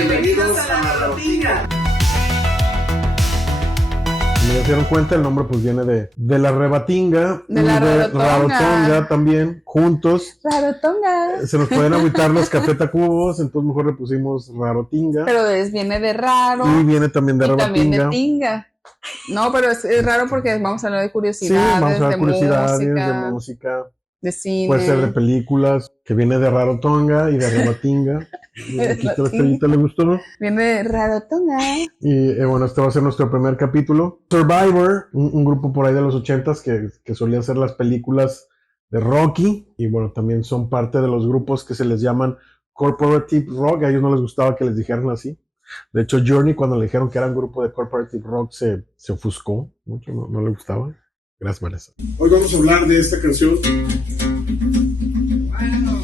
bienvenidos a La Rarotinga. Me dieron cuenta, el nombre pues viene de la rebatinga, de la rarotonga también, juntos. Rarotonga. Se nos pueden agüitar los Café Tacubos, entonces mejor le pusimos rarotinga. Pero viene de raro. Y viene también de rebatinga. También de tinga. No, pero es raro porque vamos a hablar de curiosidades, sí, vamos a hablar de curiosidades, música, de música. De cine. Puede ser de películas, que viene de rarotonga y de rebatinga. Aquí la estrellita le gustó. Viene de rarotonga. Y bueno, este va a ser nuestro primer capítulo. Survivor, un grupo por ahí de los 80s que solía hacer las películas de Rocky. Y bueno, también son parte de los grupos que se les llaman Corporative Rock. A ellos no les gustaba que les dijeran así. De hecho, Journey, cuando le dijeron que era un grupo de Corporative Rock, se ofuscó mucho, no le gustaba. Gracias, Vanessa. Hoy vamos a hablar de esta canción. Wow.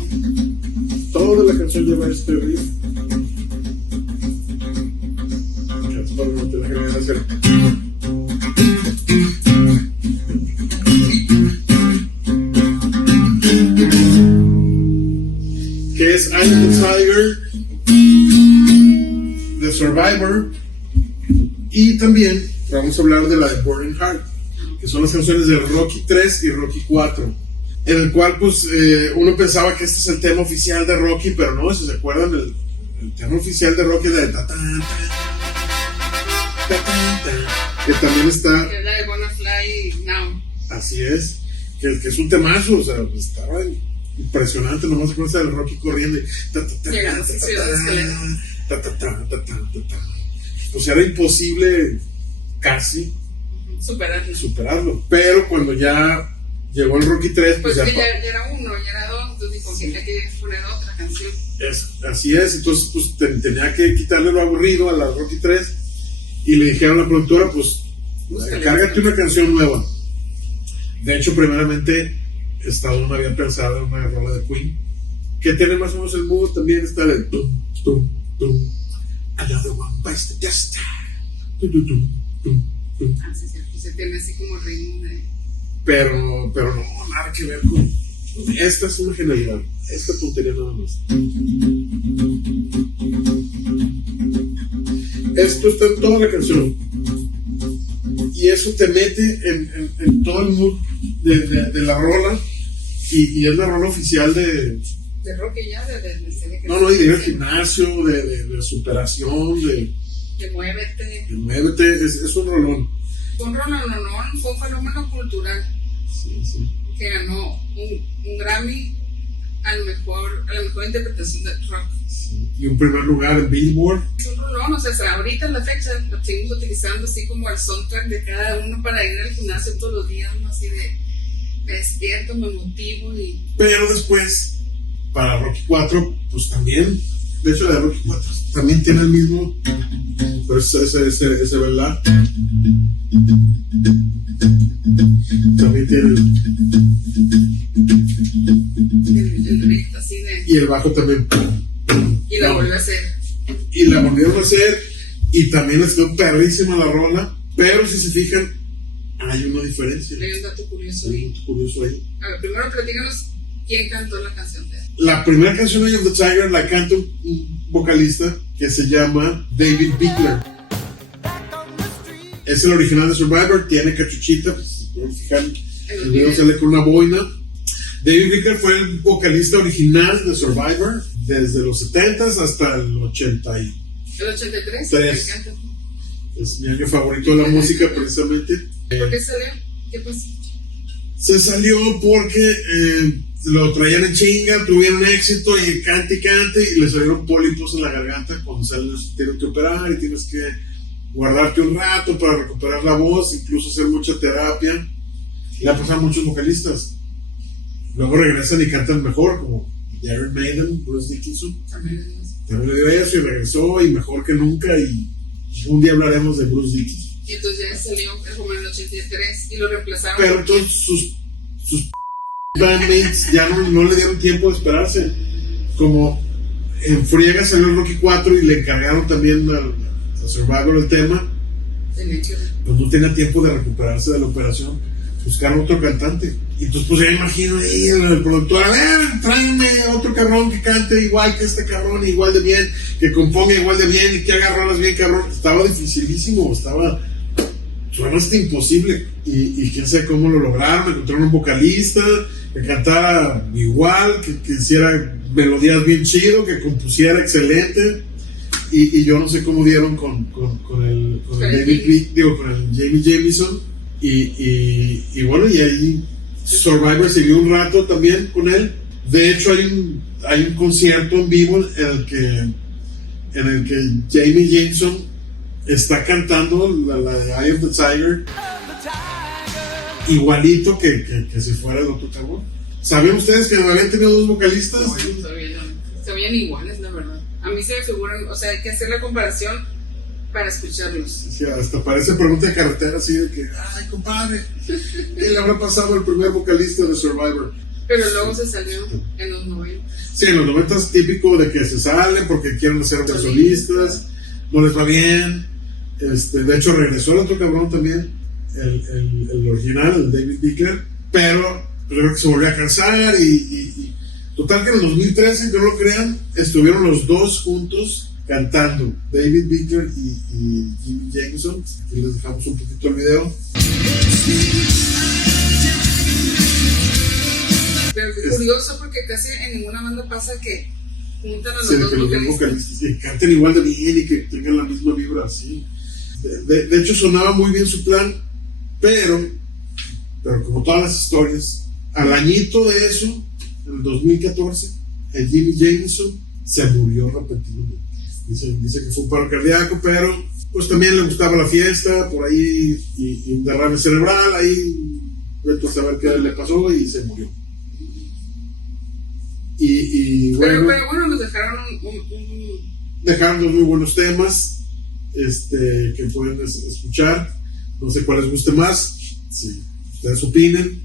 Toda la canción lleva este riff. Espero no te dejen hacer. Que es Eye of the Tiger, de Survivor. Y también vamos a hablar de la de Burning Heart, que son las canciones de Rocky 3 y Rocky 4, en el cual pues uno pensaba que este es el tema oficial de Rocky, pero no, si se acuerdan, el tema oficial de Rocky es la de ta, ta, ta, ta, ta, ta, que también está, Que es la de Wanna Fly Now. así es, que es un temazo, o sea, estaba impresionante, nomás con esa del Rocky corriendo y ta, ta, ta, llegando a Ciudad Escalera, ta, ta, ta, ta, ta, ta, ta. Pues era imposible casi superarlo, pero cuando ya llegó el Rocky 3 pues que ya era uno, ya era dos, entonces dijo que hay que poner otra canción. Así es, entonces pues tenía que quitarle lo aburrido a la Rocky 3 y le dijeron a la productora, pues cárgate una canción nueva. De hecho, primeramente Stallone había pensado en una rola de Queen que tiene más o menos el mood, también está el tum, tum, tum, another one bites the dust, tum, tum, tum, tum. Sí, se tiene así como ritmo de... Pero no, nada que ver con... Esta es una genialidad, esta tontería nada más. Esto está en toda la canción. Y eso te mete en todo el mood de la rola. Y es la rola oficial de Rocky ya, de serie que... No, y de ir al gimnasio, de superación, de muévete, es un rolón. Fue un fenómeno cultural. Sí. Que ganó un Grammy a la mejor interpretación de rock. Sí. Y un primer lugar en Billboard. Es un rolón, o sea, ahorita en la fecha lo seguimos utilizando así como el soundtrack de cada uno para ir al gimnasio todos los días, ¿no? Así de me despierto, me motivo y... Pero después, para Rocky 4, pues también, de hecho la de Rocky 4 también tiene el mismo, pero ese ¿verdad? También tiene el riff así de... Y el bajo también. Y la volvió a hacer. Y la volvieron a hacer, y también les quedó perrísima la rola, pero si se fijan, hay una diferencia. Hay un dato curioso ahí. A ver, primero platícanos quién cantó la canción de él. La primera canción de Eye of the Tiger la canta un vocalista que se llama David Bickler. Es el original de Survivor, tiene cachuchita, pues, si pueden fijar, el video sale con una boina. David Bickler fue el vocalista original de Survivor desde los 70s hasta el 83. ¿El 83? Es mi año favorito de la música, precisamente. ¿Por qué salió? ¿Qué pasó? Se salió porque lo traían en chinga, tuvieron éxito y cante y le salieron pólipos en la garganta. Cuando sales tienes que operar y tienes que guardarte un rato para recuperar la voz, incluso hacer mucha terapia. Le ha pasado a muchos vocalistas. Luego regresan y cantan mejor, como Iron Maiden, Bruce Dickinson. También le dio eso y regresó y mejor que nunca, y un día hablaremos de Bruce Dickinson. Y entonces ya salió como en el 83 y lo reemplazaron. Pero entonces sus bandmates ya no le dieron tiempo de esperarse. Como en friega salió el Rocky 4 y le encargaron también a Survivor el tema. Pues no tenía tiempo de recuperarse de la operación. buscaron otro cantante. Y entonces pues ya imagino el productor, a ver, tráeme otro cabrón que cante igual que este cabrón, igual de bien, que componga igual de bien y que haga rolas bien cabrón. Estaba dificilísimo, suena hasta imposible. Y quién sabe cómo lo lograron. Encontraron un vocalista que cantara igual, que hiciera melodías bien chido, que compusiera excelente. Y yo no sé cómo dieron con el Jamie Jamison. Y bueno, y ahí Survivor siguió un rato también con él. De hecho, hay un concierto en vivo en el que Jamie Jamison está cantando la de Eye of the Tiger igualito que si fuera el otro cabrón. ¿Sabían ustedes que habían tenido dos vocalistas? No, se veían iguales, la verdad. A mí se me figuran, o sea, hay que hacer la comparación para escucharlos. Sí, hasta parece pregunta de carretera así de que, ay, compadre, ¿qué le habrá pasado al primer vocalista de Survivor? Pero luego se salió en los 90. Sí, en los 90 es típico de que se salen porque quieren ser solistas, no les va bien. De hecho, regresó el otro cabrón también, el original, el David Bickler, pero yo creo que se volvió a cansar y total que en el 2013, que no lo crean, estuvieron los dos juntos cantando, David Bickler y Jimmy Jameson. Aquí les dejamos un poquito el video. Pero es curioso porque casi en ninguna banda pasa que juntan a los Sí, dos que los dos vocalistas y canten igual de bien y que tengan la misma vibra así. De hecho sonaba muy bien su plan, pero como todas las historias, al añito de eso, en el 2014, el Jimmy Jameson se murió repentinamente. Dice que fue un paro cardíaco, pero pues también le gustaba la fiesta, por ahí, y un derrame cerebral, ahí vete a saber qué le pasó y se murió. Bueno, pero bueno, nos dejaron dejaron dos muy buenos temas que pueden escuchar. No sé cuál les guste más, si ustedes opinen.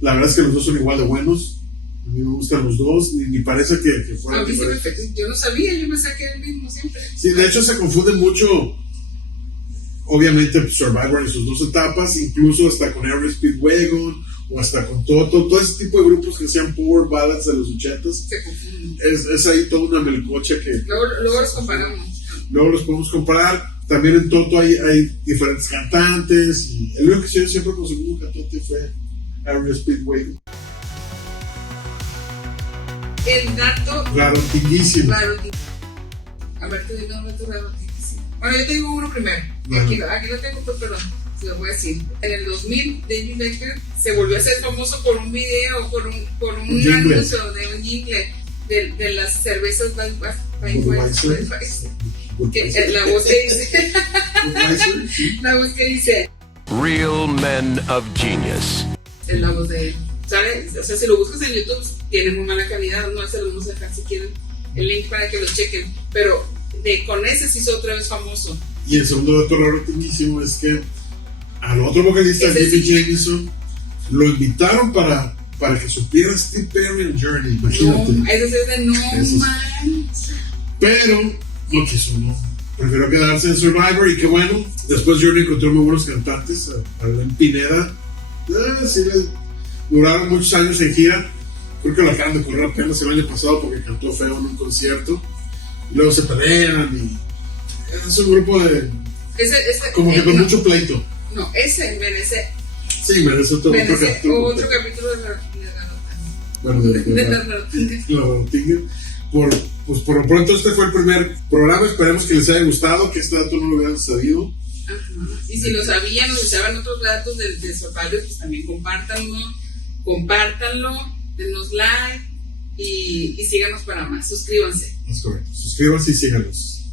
La verdad es que los dos son igual de buenos. A mí me gustan los dos, ni parece que fueran a mí diferentes. yo no sabía, yo pensé que era el mismo siempre. Sí, de hecho se confunden mucho, obviamente, Survivor en sus dos etapas, incluso hasta con Aero Speedwagon o hasta con todo ese tipo de grupos que hacían power ballads de los 80s. Se confunden. Es ahí toda una melcocha que luego los comparamos. Luego los podemos comparar. También en Toto hay diferentes cantantes, y el único que yo siempre conseguí un cantante fue Aero Speedwagon. El dato Rarotinguísimo. A ver, te digo un dato rarotinguísimo. Bueno, yo te digo uno primero. Bueno. Aquí lo tengo, pero se lo voy a decir. En el 2000, David Bickler se volvió a ser famoso por un video, por un anuncio de un jingle de las cervezas Budweiser. La voz que dice Real men of genius. Es la voz de él. ¿Sabes? O sea, si lo buscas en YouTube, tiene muy mala calidad. No se lo vamos a dejar si quieren el link para que lo chequen. Pero con ese se hizo otra vez famoso. Y el segundo dato rarotinguísimo es que al otro vocalista, Jimmy Jameson, lo invitaron para que supiera Steve Perry en Journey. Imagínate. No, ese es de no manches. Pero no quiso, no. Prefirió quedarse en Survivor y qué bueno. Después Journey encontró muy buenos cantantes. A Len Pineda. Sí, duraron muchos años en gira. Creo que lo acaban de correr apenas el año pasado porque cantó feo en un concierto. Y luego se pelean y es un grupo de como que con mucho pleito. No, ese merece. Sí, merece otro capítulo de la Rarotinga. Pues por lo pronto este fue el primer programa. Esperemos que les haya gustado, que este dato no lo hubieran sabido. Ajá. Y si lo sabían o si saben otros datos de Survivor, pues también compártanlo, denos like y síganos para más. Suscríbanse. Es correcto. Suscríbanse y síganos.